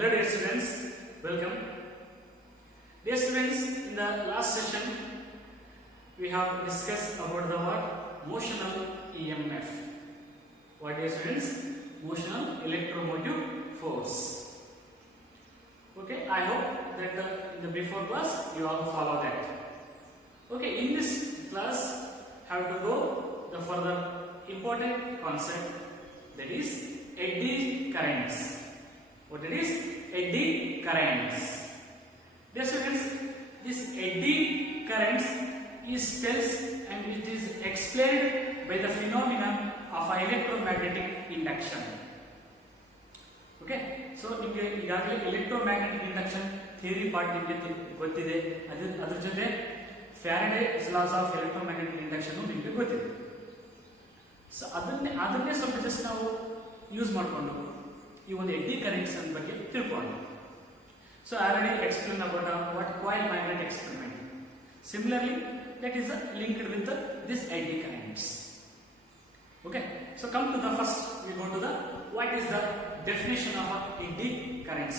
Hello dear students, welcome. Dear students, in the last session we have discussed about the word motional EMF. What dear students? Motional electromotive force. Okay, I hope that in the before class you all follow that. Okay, in this class have to go the further important concept, that is eddy currents. What it is? Eddy currents. Dear students, this eddy currents is tells and it is explained by the phenomenon of electromagnetic induction. Okay, so ನಿಮಗೆ ಈಗಾಗಲೇ electromagnetic induction theory part ನಿಮಗೆ ಗೊತ್ತಿದೆ. ಅದರ ಜೊತೆ Faraday's laws of electromagnetic induction ನಿಮಗೆ ಗೊತ್ತಿದೆ. ಸೊ ಅದನ್ನೇ ಸ್ವಲ್ಪ ಜಸ್ಟ್ ನಾವು ಯೂಸ್ ಮಾಡಿಕೊಂಡು ಈ ಒಂದು ಎಡ್ಡಿ ಕರೆಂಟ್ಸ್ ಬಗ್ಗೆ ತಿಳ್ಕೊಳ್ಳೋಣ. So I already explained about what coil magnet experiment. Similarly, that is linked with this eddy currents. Okay, so come to the first, we go to the what is the definition of eddy currents.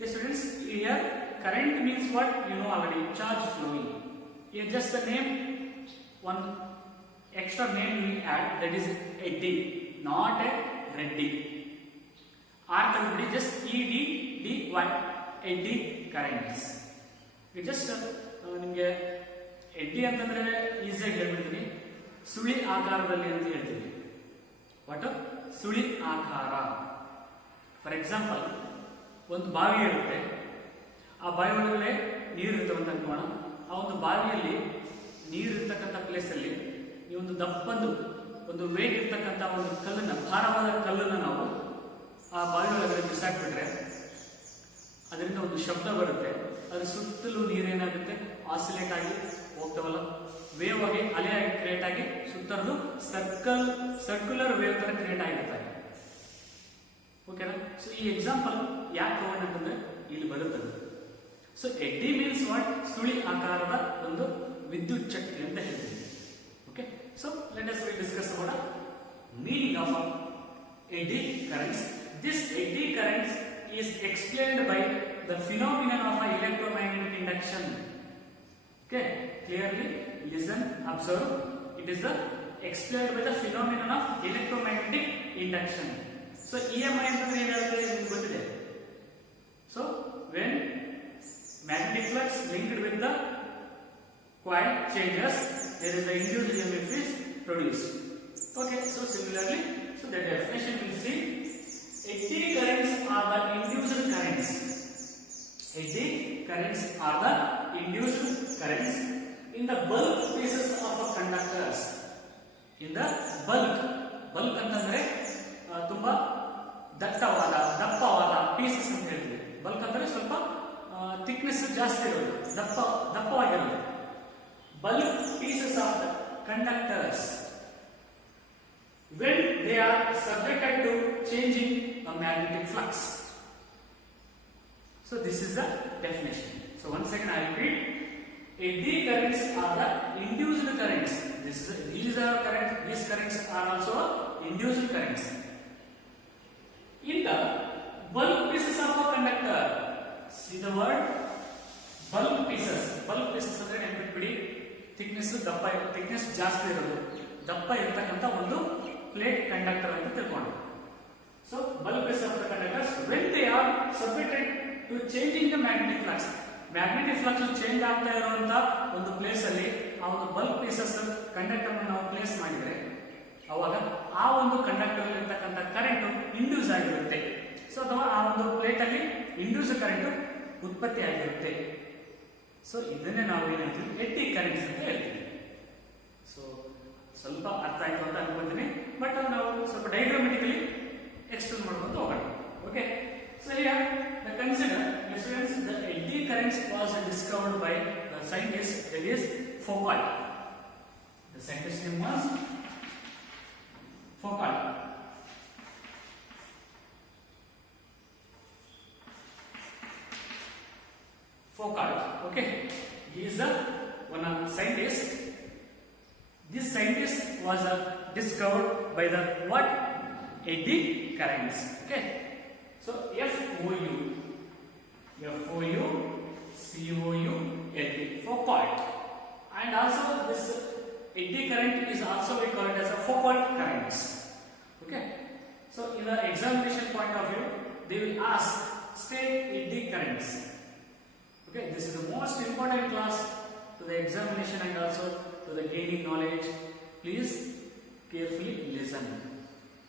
The students, here current means what? You know already, charge flowing. Here just the name, one extra name we add, that is eddy, not a reddy. R can just EDDY, eddy currents. We just ನಿಮಗೆ ಎಡ್ಡಿ ಅಂತಂದ್ರೆ ಈಸಿಯಾಗಿ ಹೇಳ್ಬಿಡ್ತೀನಿ, ಸುಳಿ ಆಕಾರದಲ್ಲಿ ಅಂತ ಹೇಳ್ತೀವಿ. ವಾಟ್? ಸುಳಿ ಆಕಾರ. ಫಾರ್ ಎಕ್ಸಾಂಪಲ್, ಒಂದು ಬಾವಿ ಇರುತ್ತೆ, ಆ ಬಾವಿ ಒಳಗಡೆ ನೀರು ಇರ್ತವೆ ಅಂತ ಅನ್ಕೋಣ. ಆ ಒಂದು ಬಾವಿಯಲ್ಲಿ ನೀರು ಇರ್ತಕ್ಕಂಥ ಪ್ಲೇಸಲ್ಲಿ ಈ ಒಂದು ದಪ್ಪಂದು ಒಂದು ವೇಟ್ ಇರ್ತಕ್ಕಂಥ ಒಂದು ಕಲ್ಲನ್ನ, ಭಾರವಾದ ಕಲ್ಲನ್ನು ನಾವು ಆ ಬಾವಿ ಒಳಗಡೆ ಬಿಸಾಕ್ಬಿಟ್ರೆ ಅದರಿಂದ ಒಂದು ಶಬ್ದ ಬರುತ್ತೆ. ಅದ್ರ ಸುತ್ತಲೂ ನೀರೇನಾಗುತ್ತೆ, ಆಸಿಲೇಟ್ ಆಗಿ ಹೋಗ್ತಾವಲ್ಲ, ವೇವ್ ಆಗಿ ಅಲೆ ಆಗಿ ಕ್ರಿಯೇಟ್ ಆಗಿ ಸುತ್ತಲೂ ಸರ್ಕ್ಯುಲರ್ ವೇವ್ ತರ ಕ್ರಿಯೇಟ್ ಆಗಿರ್ತಾರೆ. ಓಕೆನಾ? ಸೊ ಈ ಎಕ್ಸಾಂಪಲ್ ಯಾಕೆ ತಗೊಂಡು ಅಂತಂದ್ರೆ ಇಲ್ಲಿ ಬರುತ್ತದೆ. So eddy means what? ಸುಳಿ ಆಕಾರದ ಒಂದು ವಿದ್ಯುತ್ ಶಕ್ತಿ ಅಂತ ಹೇಳ್ತೀವಿ. Okay, so let us discuss about meaning of eddy currents. This eddy currents is explained by the phenomenon of electromagnetic induction. Okay, clearly listen, observe. It is the explained by the phenomenon of electromagnetic induction. So EMI ಅಂತಂದ್ರೆ ಏನು ಹೇಳ್ತಾರೆ ನಿಮಗೆ ಗೊತ್ತಿದೆ. So when magnetic flux linked with the coil changes, there is a induced EMF is produced. Okay, so similarly, so the definition will see eddy currents are the induced currents. Eddy currents are the induced currents in the bulk pieces of a conductors. In the bulk ಅಂತಂದ್ರೆ ತುಂಬಾ ದಪ್ಪವಾದ ಪೀಸಸ್ ಅಂತ ಹೇಳ್ತೀವಿ. ಬಲ್ಕ್ ಅಂದ್ರೆ ಸ್ವಲ್ಪ thickness ಜಾಸ್ತಿ ಇರೋದು, ದಪ್ಪವಾಗಿರೋದು. Bulk pieces of the conductors when they are subjected to changing a magnetic flux. So this is the definition. So once again I repeat, eddy currents are the induced currents. These are currents. These currents are also induced currents in the bulk pieces of a conductor. See the word bulk pieces. Bulk pieces ಅಂದ್ರೆ ನೆನಪಿಟ್ಬಿಡಿ, ಥಿಕ್ನೆಸ್ ಜಾಸ್ತಿ ಇರೋದು, ದಪ್ಪ ಇರತಕ್ಕಂಥ ಒಂದು plate conductor ಅಂತ ತಿಳ್ಕೊಂಡು. So bulk pieces of the conductors when they are subjected to changing the magnetic flux. Magnetic flux change ಆಗ್ತಾ ಇರುವಂತ ಒಂದು ಪ್ಲೇಸ್ ಅಲ್ಲಿ ಆ ಒಂದು ಬಲ್ಕ್ ಪೀಸಸ್ ಕಂಡಕ್ಟರ್ ನಾವು ಪ್ಲೇಸ್ ಮಾಡಿದ್ರೆ ಅವಾಗ ಆ ಒಂದು ಕಂಡಕ್ಟರ್ ಇರತಕ್ಕಂಥ ಕರೆಂಟ್ ಇಂಡ್ಯೂಸ್ ಆಗಿರುತ್ತೆ. ಸೊ ಅಥವಾ ಆ ಒಂದು ಪ್ಲೇಟ್ ಅಲ್ಲಿ ಇಂಡ್ಯೂಸ್ ಕರೆಂಟ್ ಉತ್ಪತ್ತಿ ಆಗಿರುತ್ತೆ. ಸೊ ಇದನ್ನೇ ನಾವು ಏನ್ ಹೇಳ್ತೀವಿ, ಎಡ್ಡಿ ಕರೆಂಟ್ಸ್ ಅಂತ ಹೇಳ್ತೀವಿ. ಸೊ ಸ್ವಲ್ಪ ಅರ್ಥ ಆಯ್ತು ಅಂತ ಅನ್ಕೊಳ್ತೀನಿ, ಬಟ್ ನಾವು ಸ್ವಲ್ಪ ಡಯಾಗ್ರಾಮೆಟಿಕಲಿ ಎಕ್ಸ್ಪ್ಲೇನ್ ಮಾಡ್ಕೊಂಡು ಹೋಗೋಣ. Okay, so here the consider students, the eddy currents was discovered by the scientist, that is Foucault. The scientist name was Foucault. Okay, he is one of the scientists. This scientist was discovered by the what? Eddy currents. Okay, so FOU they will ask state eddy currents. Okay, this is the most important class to the examination and also to the gaining knowledge. Please carefully listen.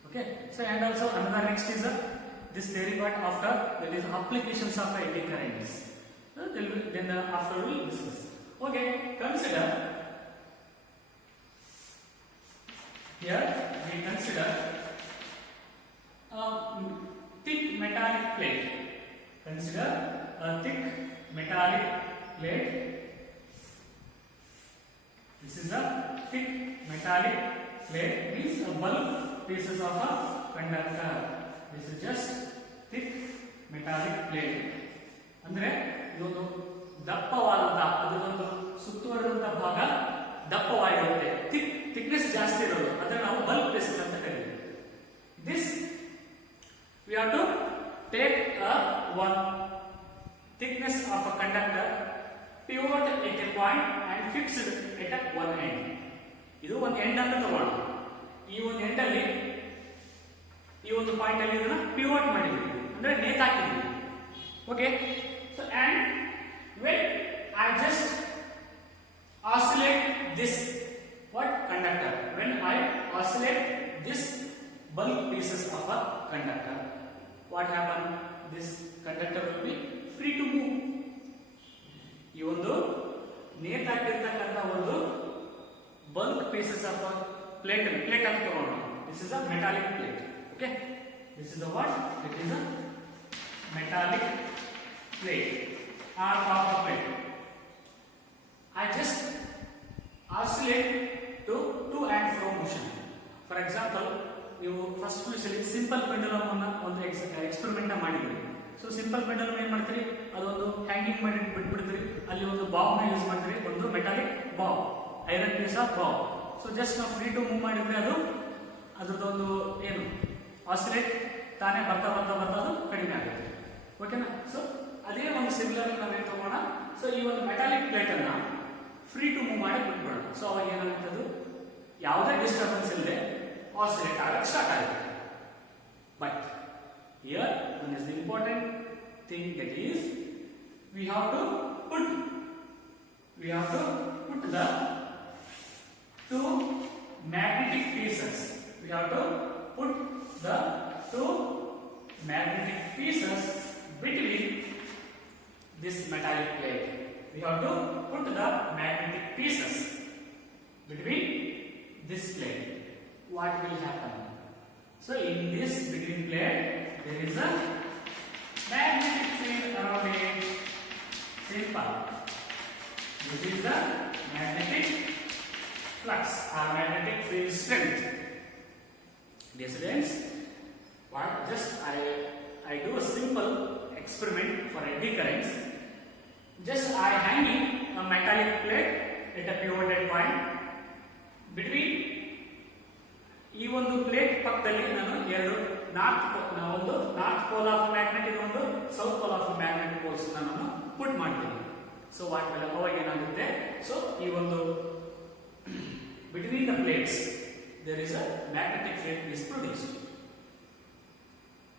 Okay, so and also another next is this theory part. After that is applications of eddy currents. Then after we will discuss. Okay, consider here we consider a thick metallic plate. Consider a thick metallic plate. This is a thick metallic plate, means a bulk pieces of a conductor. This is just thick metallic plate. ಅಂದ್ರೆ ಇದೊಂದು ದಪ್ಪವಾದಂತಹ ಅದರೊಂದು ಸುತ್ತುವರಿದಂತಹ ಭಾಗ ದಪ್ಪವಾಗಿರುತ್ತೆ, thickness ಜಾಸ್ತಿ ಇರೋದು, ಅದನ್ನ ನಾವು ಬಲ್ಕ್ ಪೀಸಸ್ ಅಂತ ಕರೀತೀವಿ. This we have to take one thickness of a conductor, pivot at a point and fixed at one end. ಇದು ಒಂದು ಎಂಡ್ ಅಂತ ತಗೊಳ್ಳೋಣ. ಈ ಒಂದು ಎಂಡ್ ಅಲ್ಲಿ ಈ ಒಂದು ಪಾಯಿಂಟ್ ಅಲ್ಲಿ ಇದನ್ನ ಪಿವೋಟ್ ಮಾಡಿದ್ವಿ, ಅಂದ್ರೆ ನೇತಾಕಿದ್ವಿ. Okay, so and when I just oscillate this what conductor, when I oscillate this bulk pieces of a conductor, what happen? This conductor will be free to move. ಈ ಒಂದು ನೇತಾಕಿರ್ತಕ್ಕಂಥ ಒಂದು bulk pieces of a plate ಅಂತ ತಗೊಳ್ಳೋಣ. This is a metallic plate. Okay, this is a what? It is a metallic plate or copper plate. I just oscillate to and fro motion. For example, ನೀವು ಫಸ್ಟ್ ಕ್ಲಾಸಲ್ಲಿ simple pendulum ಅನ್ನ ಒಂದು ಎಕ್ಸ್ಪೆರಿಮೆಂಟ್ ಮಾಡಿದ್ರಿ. So simple pendulum ಏನ್ ಮಾಡ್ತೀರಿ, ಅದೊಂದು ಹ್ಯಾಂಗಿಂಗ್ ಮಾಡಿ ಬಿಟ್ಬಿಡ್ತೀರಿ, ಅಲ್ಲಿ ಒಂದು ಬಾಬ್ ನ ಯೂಸ್ ಮಾಡ್ತೀರಿ, ಒಂದು metallic bob, iron piece of bob. So just ನಾವು ಫ್ರೀ ಟು ಮೂವ್ ಮಾಡಿದ್ರೆ ಅದು ಅದ್ರದ್ದೊಂದು ಏನು ಆಸಿಲೇಟ್ ತಾನೇ ಬರ್ತಾ ಬರ್ತಾ ಬರ್ತಾ ಅದು ಕಡಿಮೆ ಆಗುತ್ತೆ. ಓಕೆನಾ? ಸೊ ಅದೇ ಒಂದು ಸಿಮಿಲರ್ ನಾವೇನು ತಗೋಣ. ಸೊ ಈ ಒಂದು ಮೆಟಾಲಿಕ್ ಪ್ಲೇಟ್ ಅನ್ನ ಫ್ರೀ ಟು ಮೂವ್ ಮಾಡಿ ಬಿಟ್ಬಿಡೋಣ. ಸೊ ಅವಾಗ ಏನಾಗುತ್ತೆ, ಅದು ಯಾವುದೇ ಡಿಸ್ಟರ್ಬೆನ್ಸ್ ಇಲ್ಲದೆ ಆಸಿಲೇಟ್ ಆಗಕ್ಕೆ ಸ್ಟಾರ್ಟ್ ಆಗುತ್ತೆ. But here one is the important thing, that is we have to put the two magnetic pieces. We have to put the two magnetic pieces between this metallic plate. We have to put the magnetic pieces between this plate. What will happen? So in this between plate there is a magnetic field around it. Simple. This is the magnetic flux or magnetic field strength. Dear students, what just I do a simple experiment for eddy currents. Just I hanging a metallic plate at a pivoted point between ಈ ಒಂದು ಪ್ಲೇಟ್ ಪಕ್ಕದಲ್ಲಿ ನಾನು ಎರಡು north pole of magnet, ಇನ್ನೊಂದು south pole of magnet poles ನಾನು put ಮಾಡ್ತೀನಿ. So what will ಅವಾಗ ಏನಾಗುತ್ತೆ, ಸೊ ಈ ಒಂದು between the plates there is a magnetic field is produced.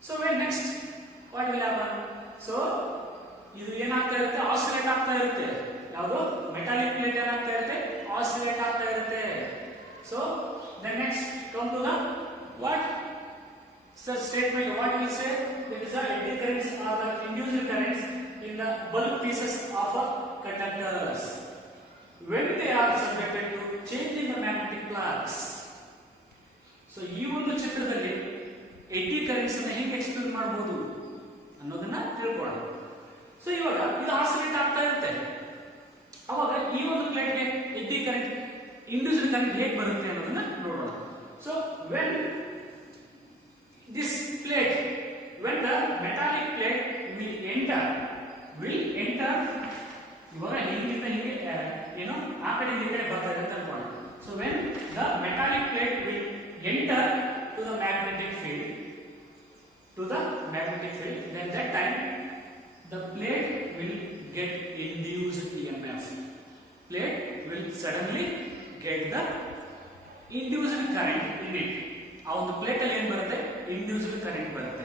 So when next what will happen, so ಇದು ಏನಾಗ್ತಾ ಇರುತ್ತೆ, ಆಸಿಲೇಟ್ ಆಗ್ತಾ ಇರುತ್ತೆ. ಯಾವುದು ಮೆಟಾಲಿಕ್ ಪ್ಲೇಟ್ ಏನಾಗ್ತಾ ಇರುತ್ತೆ, ಆಸಿಲೇಟ್ ಆಗ್ತಾ ಇರುತ್ತೆ. So then next come to the what such statement, what we say, that is the eddy currents or the induced currents in the bulk pieces of a conductors when they are subjected to change in the magnetic flux. So ಈ ಒಂದು ಚಿತ್ರದಲ್ಲಿ eddy currents ಅನ್ನು ಹೇಗೆ ಎಕ್ಸ್ಪ್ಲೇನ್ ಮಾಡಬಹುದು ಅನ್ನೋದನ್ನ ತಿಳ್ಕೊಳ್ಳೋಣ. ಸೊ ಇವಾಗ ಇದು ಆಸಿಲೇಟ್ ಆಗ್ತಾ ಇರುತ್ತೆ, ಅವಾಗ ಈ ಒಂದು ಪ್ಲೇಟ್ಗೆ eddy current induced current ಹೇಗೆ ಬರುತ್ತೆ ಅನ್ನೋದನ್ನ ನೋಡೋಣ. So when this plate, when the metallic plate will enter ಇವಾಗ ಹಿಂಗಿಂದ ಹಿಂಗೆ ಏನು ಆ ಕಡೆ ಈ ಕಡೆ ಬರ್ತಾ ಇದೆ ಅಂತ ಅನ್ಕೊಳ್ಳೋಣ. So when the metallic plate will enter to the magnetic field, then that time the plate will get induced EMF. Plate will suddenly get the induced current in it. ಆ ಒಂದು ಪ್ಲೇಟ್ ಅಲ್ಲಿ ಏನು ಬರುತ್ತೆ, induced current ಬರುತ್ತೆ.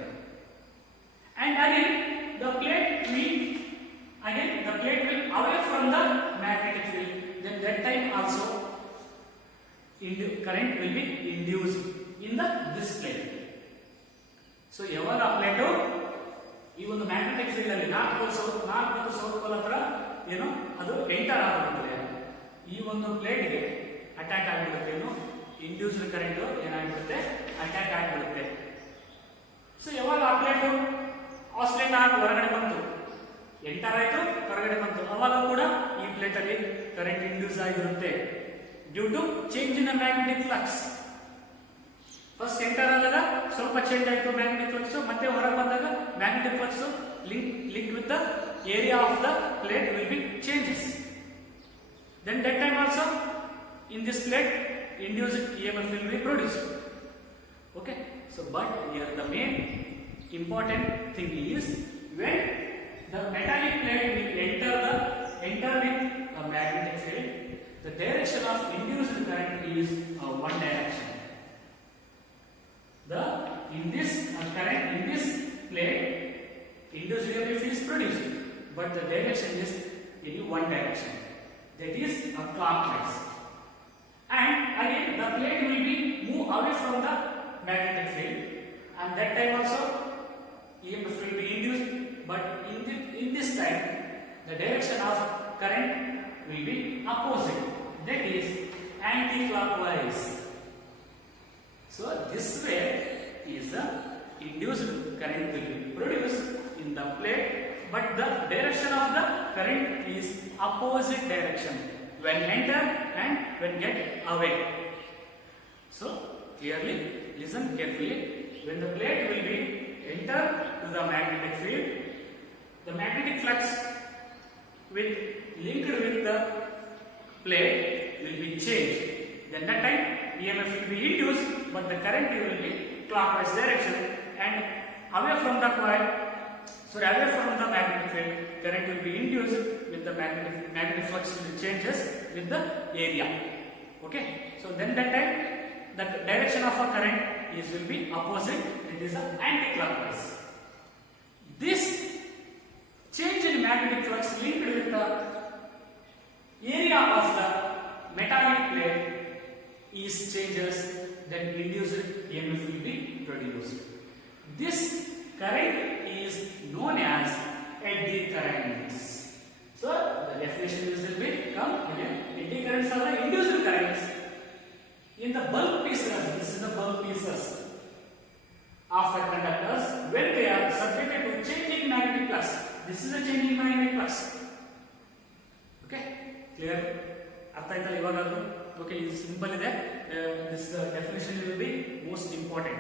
current will be induced in this plate. So ಯಾವಾಗ ಆ ಪ್ಲೇಟ್ ಈ ಒಂದು ಮ್ಯಾಗ್ನೆಟಿಕ್ ಫೀಲ್ಡ್ ಅಲ್ಲಿ ನಾರ್ತ್ ಮತ್ತು ಸೌತ್ ಪೋಲ್ ಹತ್ರ ಏನು ಅದು ಎಂಟರ್ ಆಗುತ್ತೆ, ಈ ಒಂದು ಪ್ಲೇಟ್ ಗೆ ಅಟ್ಯಾಕ್ ಆಗಿಬಿಡುತ್ತೆ, ಏನು ಇಂಡ್ಯೂಸ್ಡ್ ಕರೆಂಟ್ ಏನಾಗಿರುತ್ತೆ ಅಟ್ಯಾಕ್ ಆಗಿಬಿಡುತ್ತೆ. ಸೊ ಯಾವಾಗ ಆ ಪ್ಲೇಟ್ ಆಸಿಲೇಟ್ ಆಗಿ ಹೊರಗಡೆ ಬಂತು, ಎಂಟರ್ ಆಯ್ತು ಹೊರಗಡೆ ಬಂತು, ಅವಾಗ ಕೂಡ ಈ ಪ್ಲೇಟ್ ಅಲ್ಲಿ ಕರೆಂಟ್ ಇಂಡ್ಯೂಸ್ ಆಗಿರುತ್ತೆ due to change in magnetic flux. First enter ಆದಾಗ ಸ್ವಲ್ಪ ಚೇಂಜ್ ಆಯಿತು ಮ್ಯಾಗ್ನೆಟಿಕ್ ಫ್ಲಕ್ಸ್, ಮತ್ತೆ ಹೊರಗೆ ಬಂದಾಗ magnetic flux link with the area of the plate will be changes. Then that time also in this plate induced EMF will be produced. Okay, so but here the main important thing is when the metallic plate will enter with a magnetic field, the direction of induced current is one direction. In this current in this plate induced EMF is produced, but the direction is in one direction, that is a clockwise. And again the plate will be move away from the magnetic field, and that time also EMF will be induced, but in this time the direction of current will be opposite, that is anti-clockwise. So this way is the induced current will be produced in the plate, but the direction of the current is opposite direction when enter and when get away. So clearly listen carefully, when the plate will be enter to the magnetic field, the magnetic flux with linked with the plate will be changed. Then that time EMF will be induced, but the current will be clockwise direction, and away from the coil, away from the magnetic field, current will be induced with the magnetic flux will changes with the area. Okay, so then that time the direction of a current will be opposite, it is anti-clockwise. This change in magnetic flux linked with the area of the metallic plate is changes, then induced EMF will be produced. This current is known as eddy currents. So the definition will be come again. Eddy currents are the induced currents in the bulk pieces. This is the bulk pieces of the conductors when they are subjected to changing magnetic flux. This is a changing magnetic flux. Okay, clear? ಅರ್ಥ ಆಯ್ತಲ್ಲ ಇವಾಗಾದ್ರೂ? Okay, ಇದು ಸಿಂಪಲ್ ಇದೆ. This definition will be most important.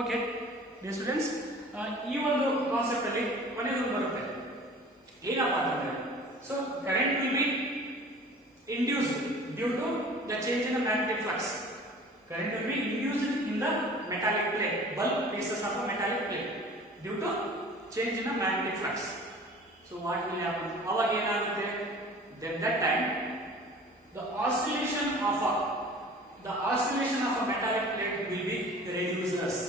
Okay, dear students, ಈ ಒಂದು ಕಾನ್ಸೆಪ್ಟ್ ಅಲ್ಲಿ ಕೊನೆಯದು ಬರುತ್ತೆ ಏನಪ್ಪ ಅಂತಂದ್ರೆ, so current will be induced due to the change in the magnetic flux. Current will be induced in the metallic plate, bulk pieces of a metallic plate due to change in the magnetic flux. So what will happen, ಅವಾಗ ಏನಾಗುತ್ತೆ, then that time the oscillation of a metallic plate will be reduced.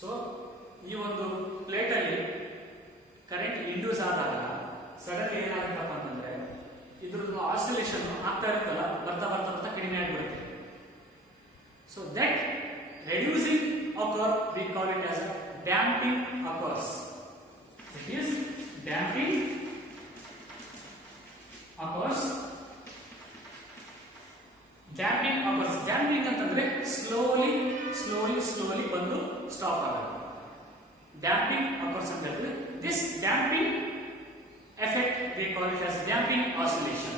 So ಈ ಒಂದು ಪ್ಲೇಟ್ ಅಲ್ಲಿ current induce ಆದಾಗ ಸಡನ್ಲಿ ಏನಾಗುತ್ತಪ್ಪ ಅಂತಂದ್ರೆ ಇದ್ರದ್ದು ಆಸಿಲೇಷನ್ ಆಗ್ತಾ ಇರುತ್ತಲ್ಲ, ಬರ್ತಾ ಬರ್ತಾ ಬರ್ತಾ ಕಡಿಮೆ ಆಗಿಬಿಡುತ್ತೆ. So that reducing occur we call it as damping occurs. It is damping occurs. Damping occurs. Damping ಅಂತಂದ್ರೆ slowly ಬಂದು ಸ್ಟಾಪ್ ಆಗುತ್ತೆ. Damping occurs ಅಂತಂದ್ರೆ this damping effect we call it as damping oscillation.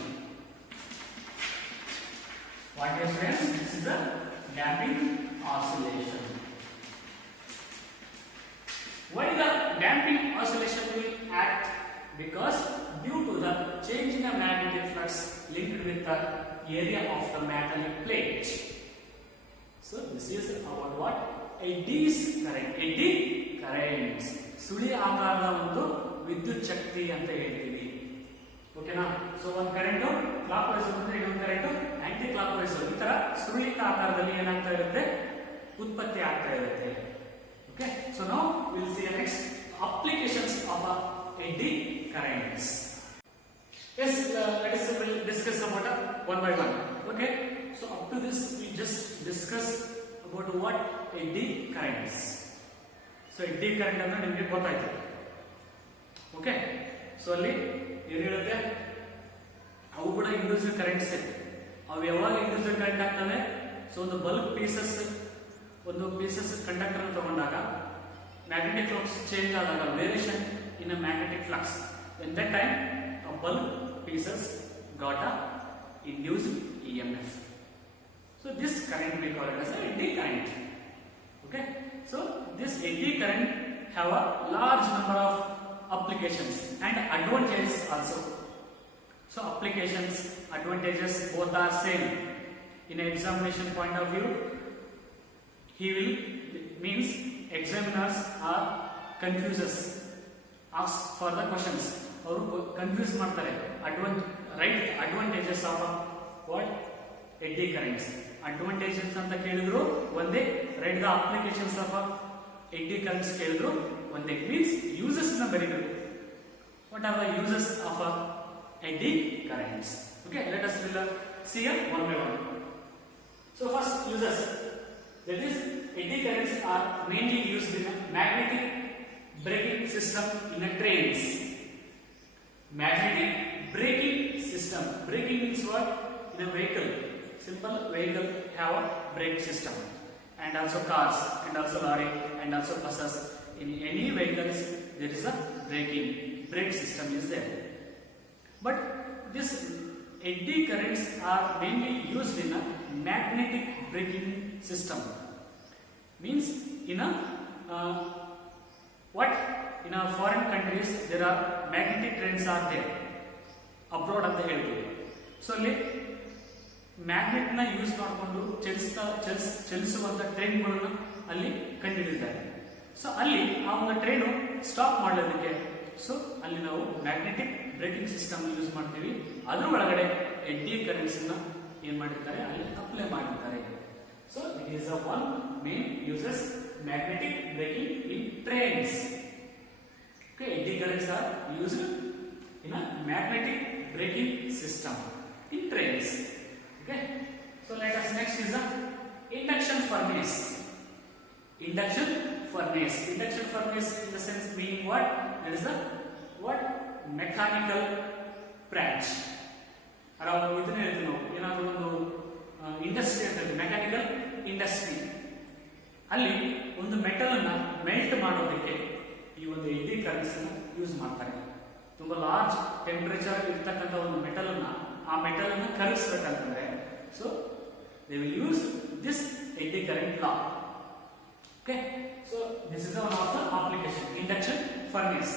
What is friends? This is the damping oscillation. Why the damping oscillation will act? Because due to the change in the magnetic flux linked with the area of the metallic plate. So this is about what? Eddies current. Eddy currents. ಸುಳಿ ಆಕಾರದ ಒಂದು ವಿದ್ಯುತ್ ಶಕ್ತಿ ಅಂತ ಹೇಳ್ತೀವಿ. ಓಕೆನಾ? ಸೊ ಒಂದು current clock wise ಅಂದ್ರೆ ಇನ್ನೊಂದು ಕರೆಂಟ್ ಆಂಟಿ ಕ್ಲಾಕ್ ವೈಸ್, ಈ ತರ ಸುಳಿತ ಆಕಾರದಲ್ಲಿ ಏನಾಗ್ತಾ ಇರುತ್ತೆ, ಉತ್ಪತ್ತಿ ಆಗ್ತಾ ಇರುತ್ತೆ. Okay, so now will see next applications of eddy currents. Yes, let us discuss about one by one. Okay, so up to this we just discuss about what eddy currents. So eddy current ಅಂದ್ರೆ ನಿಮಗೆ ಗೊತ್ತಾಯ್ತು. Okay, so ಅಲ್ಲಿ ಏನು ಹೇಳುತ್ತೆ, ಅವು ಕೂಡ induced currents ಇದೆ. ಅವು ಯಾವಾಗ ಇಂಡ್ಯೂಸ್ಡ್ ಕರೆಂಟ್ ಆಗ್ತವೆ? ಸೊ ಒಂದು ಬಲ್ಕ್ ಪೀಸಸ್ ಕಂಡಕ್ಟರ್ ತಗೊಂಡಾಗ ಮ್ಯಾಗ್ನೆಟಿಕ್ ಫ್ಲಕ್ಸ್ ಚೇಂಜ್ ಆದಾಗ ವೇರಿಯೇಷನ್ ಇನ್ ಅ magnetic flux, in that time a bulk pieces got a induced EMF. So this current we call it as a eddy current. Okay, so this eddy current have a large number of applications and advantages also. So applications, advantages both are same. In an examination point of view, he will means examiners are ask for the questions. ಅವರು confuse ಮಾಡ್ತಾರೆ. Advantages of what eddy currents. Advantages ಅಂತ ಕೇಳಿದ್ರು ಒಂದೇ, right the applications of eddy currents ಕೇಳಿದ್ರು ಒಂದೇ. Means uses ನ ಬರೀಬೇಕು. What are the uses of eddy currents? Okay, let us see one by one. So first uses, that is eddy currents are mainly used in a magnetic braking system in a trains. Magnetic braking system. Braking means what? In a vehicle, simple vehicle have a brake system, and also cars, and also lorry, and also buses. In any vehicles there is a brake system is there. But this eddy currents are mainly used in a magnetic braking system. Means in a what? In a foreign countries there are magnetic trains are there. Abroad ಅಂತ ಹೇಳ್ತೀವಿ. ಸೊ ಅಲ್ಲಿ ಮ್ಯಾಗ್ನೆಟ್ ನ ಯೂಸ್ ಮಾಡಿಕೊಂಡು ಚಲಿಸುವಂತ ಟ್ರೈನ್ಗಳನ್ನು ಅಲ್ಲಿ ಕಂಡುಹಿಡಿದಿದ್ದಾರೆ. ಸೊ ಅಲ್ಲಿ ಆ ಒಂದು ಟ್ರೈನು ಸ್ಟಾಪ್ ಮಾಡೋದಕ್ಕೆ ಸೊ ಅಲ್ಲಿ ನಾವು ಮ್ಯಾಗ್ನೆಟಿಕ್ ಬ್ರೇಕಿಂಗ್ ಸಿಸ್ಟಮ್ ಯೂಸ್ ಮಾಡ್ತೀವಿ. ಅದ್ರ ಒಳಗಡೆ ಎಡ್ಡಿ ಕರೆಂಟ್ಸ್ ನ ಏನ್ ಮಾಡಿರ್ತಾರೆ, ಅಲ್ಲಿ ಅಪ್ಲೈ ಮಾಡಿರ್ತಾರೆ. So it is a one main uses magnetic braking in trains. Okay, eddy currents are used in a magnetic braking system in trains. Okay, so let us next is a induction furnace. Induction furnace in the sense meaning what? There is a what? Mechanical branch. ಅರಾವ್ ಇದನ್ನ ಹೇಳ್ತೀವಿ ನಾವು, ಏನಾದರೂ ಒಂದು ಇಂಡಸ್ಟ್ರಿ ಅಂತ, mechanical industry. ಅಲ್ಲಿ ಒಂದು metal ಅನ್ನ ಮೆಲ್ಟ್ ಮಾಡೋದಕ್ಕೆ ಈ ಒಂದು ಎಡ್ಡಿ ಕರೆಂಟ್ಸ್ ಯೂಸ್ ಮಾಡ್ತಾರೆ. ತುಂಬಾ ಲಾರ್ಜ್ ಟೆಂಪರೇಚರ್ ಇರ್ತಕ್ಕಂಥ ಒಂದು ಮೆಟಲ್ ಅನ್ನ ಕರಗಿಸಬೇಕಂತಂದ್ರೆ so they will use this eddy current law. Okay, so this is one of the application, induction furnace.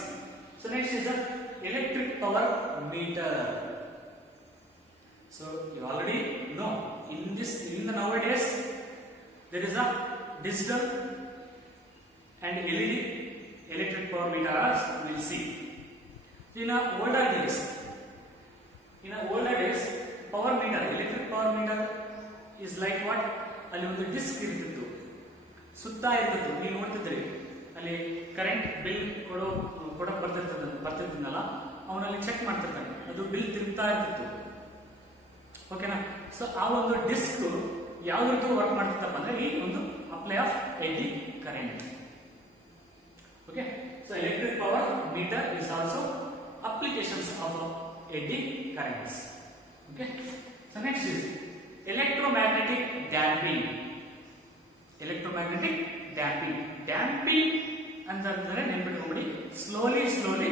So next is the electric power meter. So you already know in the nowadays there is a digital and LED electric power meters we will see. In older days power meter, electric power meter is like what? ಅಲ್ಲಿ ಒಂದು ಡಿಸ್ಕ್ ಇರ್ತಿತ್ತು, ಸುತ್ತಾ ಇರ್ತಿತ್ತು. ನೀವು ನೋಡ್ತಿದ್ರಿ ಅಲ್ಲಿ current bill ಕೊಡೋಕೆ ಬರ್ತಿರ್ತಿದ್ನಲ್ಲ, ಅವನಲ್ಲಿ ಚೆಕ್ ಮಾಡ್ತಿರ್ತಾನೆ, ಅದು ಬಿಲ್ ತಿರುಗ್ತಾ ಇರ್ತಿತ್ತು. ಓಕೆನಾ? ಸೊ ಆ ಒಂದು ಡಿಸ್ಕ್ ಯಾವ ರೀತಿ ವರ್ಕ್ ಮಾಡ್ತಿತ್ತಪ್ಪ ಅಂದ್ರೆ ಈ ಒಂದು apply of eddy current. Okay, so electric power meter is also applications of eddy currents. Okay, so next is electromagnetic damping. Damping ಅಂತಂದ್ರೆ ನೆನ್ಪಿಟ್ಕೊಂಡ್ಬಿಡಿ, ಸ್ಲೋಲಿ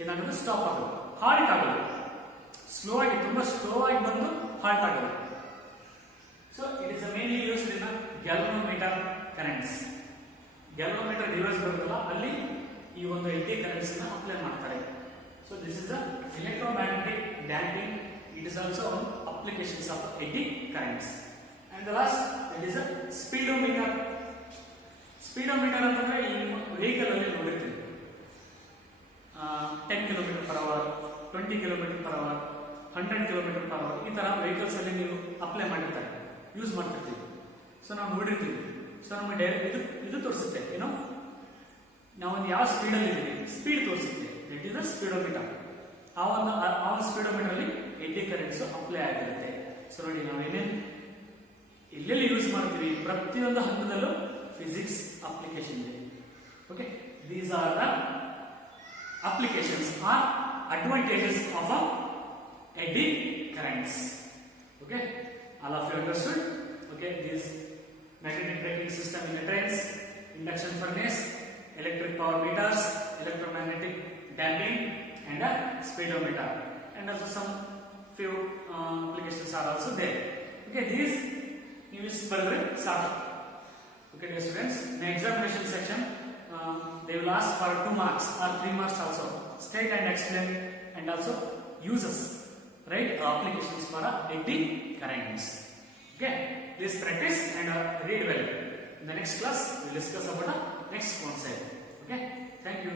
ಏನಾಗೋದು, ಸ್ಟಾಪ್ ಆಗೋದು, ಹಾಲ್ಟ್ ಆಗೋದು, ಸ್ಲೋ ಆಗಿ, ತುಂಬಾ ಸ್ಲೋ ಆಗಿ ಬಂದು ಹಾಲ್ಟ್ ಆಗೋದು. So it is mainly used in galvanometer currents. Galvanometer device ಬರುತ್ತಲ್ಲ, ಅಲ್ಲಿ ಈ ಒಂದು ಎಡ್ಡಿ ಕರೆಂಟ್ಸ್ ನ ಅಪ್ಲೈ ಮಾಡ್ತಾರೆ. So this is the electromagnetic damping. It is also one applications of eddy currents. And the last it is a speedometer. Speedometer ಅಂತಂದ್ರೆ ಈ ವೆಹಿಕಲ್ ಅಲ್ಲಿ ನೋಡಿರ್ತೀವಿ 10 km/h, 20 km/h, 100 km/h, ಈ ತರ ವೆಹಿಕಲ್ಸ್ ಅಲ್ಲಿ ನೀವು ಅಪ್ಲೈ ಮಾಡಿರ್ತಾರೆ, ಯೂಸ್ ಮಾಡ್ತಿರ್ತೀವಿ. ಸೊ ನಾವು ನೋಡಿರ್ತೀವಿ. ಸೊ ನಮಗೆ ಡೈರೆಕ್ಟ್ ಇದು ತೋರಿಸುತ್ತೆ, ಏನೋ ನಾವೊಂದು ಯಾವ ಸ್ಪೀಡಲ್ಲಿ ಇದ್ದೀವಿ, ಸ್ಪೀಡ್ ತೋರಿಸುತ್ತೆ. It is the speedometer. ಆ ಒಂದು ಸ್ಪೀಡೋಮೀಟರ್ ಅಲ್ಲಿ ಎಡ್ಡಿ ಕರೆಂಟ್ಸ್ ಅಪ್ಲೈ ಆಗಿರುತ್ತೆ. ಸೊ ನೋಡಿ, ನಾವು ಏನೇನು ಎಲ್ಲೆಲ್ಲಿ ಯೂಸ್ ಮಾಡ್ತೀವಿ ಪ್ರತಿಯೊಂದು ಹಂತದಲ್ಲೂ ಫಿಸಿಕ್ಸ್ ಅಪ್ಲಿಕೇಶನ್ ಇದೆ. Okay, these are the applications are advantages of eddy currents. Okay, all of you understood? Okay, this magnetic braking system in the trains, induction furnace, electric power meters, electromagnetic damping, and a speedometer, and also some few applications are also there. Okay, these you will further start. Okay, dear students, in the examination section, they will ask for 2 marks or 3 marks also. State and explain, and also uses. Right, applications for eddy currents. Okay, please practice and read well. In the next class, we will discuss about the next concept. Okay, thank you.